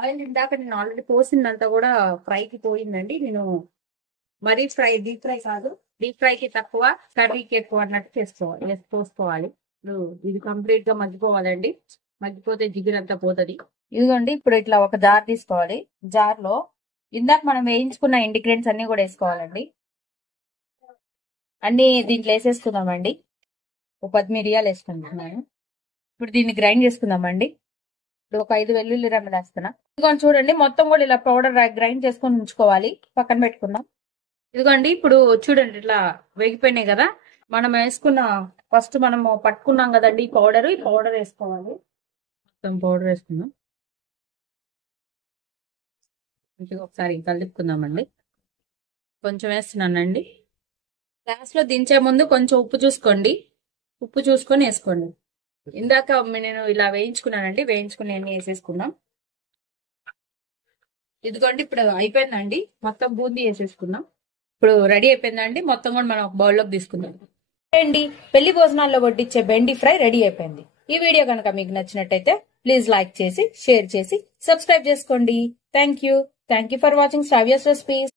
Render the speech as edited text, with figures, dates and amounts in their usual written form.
Oil ఇందాక నేను already పోసిందంతా కూడా ఫ్రైకి పోయిందండి. నేను మరీ డీప్ ఫ్రై కాదు, డీప్ ఫ్రైకి తక్కువ కర్రీకి ఎక్కువ అన్నట్టు పోసుకోవాలి. ఇది కంప్లీట్ గా మగ్గిపోవాలండి. మగ్గిపోతే జిగురంతా పోతుంది. ఇదిగోండి, ఇప్పుడు ఇట్లా ఒక జార్ తీసుకోవాలి. జార్ లో ఇందాక మనం వేయించుకున్న ఇంగ్రీడియంట్స్ అన్ని కూడా వేసుకోవాలండి. అన్ని దీంట్లో వేసేసుకుందామండి. ఒక 10 మిరియాలు వేసుకుంటున్నాను. ఇప్పుడు దీన్ని గ్రైండ్ చేసుకుందామండి. ఇప్పుడు ఒక 5 వెల్లుల్లి రెమ్మలు వేస్తున్నా. ఇదిగోండి చూడండి, మొత్తం కూడా ఇలా పౌడర్ గ్రైండ్ చేసుకొని ఉంచుకోవాలి, పక్కన పెట్టుకుందాం. ఇదిగోండి, ఇప్పుడు చూడండి ఇట్లా వేగిపోయినాయి కదా. మనం ఫస్ట్ మనము పట్టుకున్నాం కదండి ఈ పౌడర్ వేసుకోవాలి. మొత్తం పౌడర్ వేసుకుందాం. ఒకసారి కలుపుకుందామండి. కొంచెం వేస్తున్నానండి. లాస్ట్ లో దించే ముందు కొంచెం ఉప్పు చూసుకోండి. ఉప్పు చూసుకొని వేసుకోండి. ఇందాక నేను ఇలా వేయించుకున్నానండి. వేయించుకుని అన్ని వేసేసుకున్నాం. ఇదిగోండి, ఇప్పుడు అయిపోయిందండి. మొత్తం బూందీ వేసేసుకున్నాం. ఇప్పుడు రెడీ అయిపోయిందండి. మొత్తం కూడా మనం ఒక బౌల్లోకి తీసుకుందాం అండి. పెళ్లి భోజనాల్లో వడ్డించే బెండి ఫ్రై రెడీ అయిపోయింది. ఈ వీడియో కనుక మీకు నచ్చినట్టయితే ప్లీజ్ లైక్ చేసి, షేర్ చేసి, సబ్స్క్రైబ్ చేసుకోండి. Thank you for watching Sravya's recipes.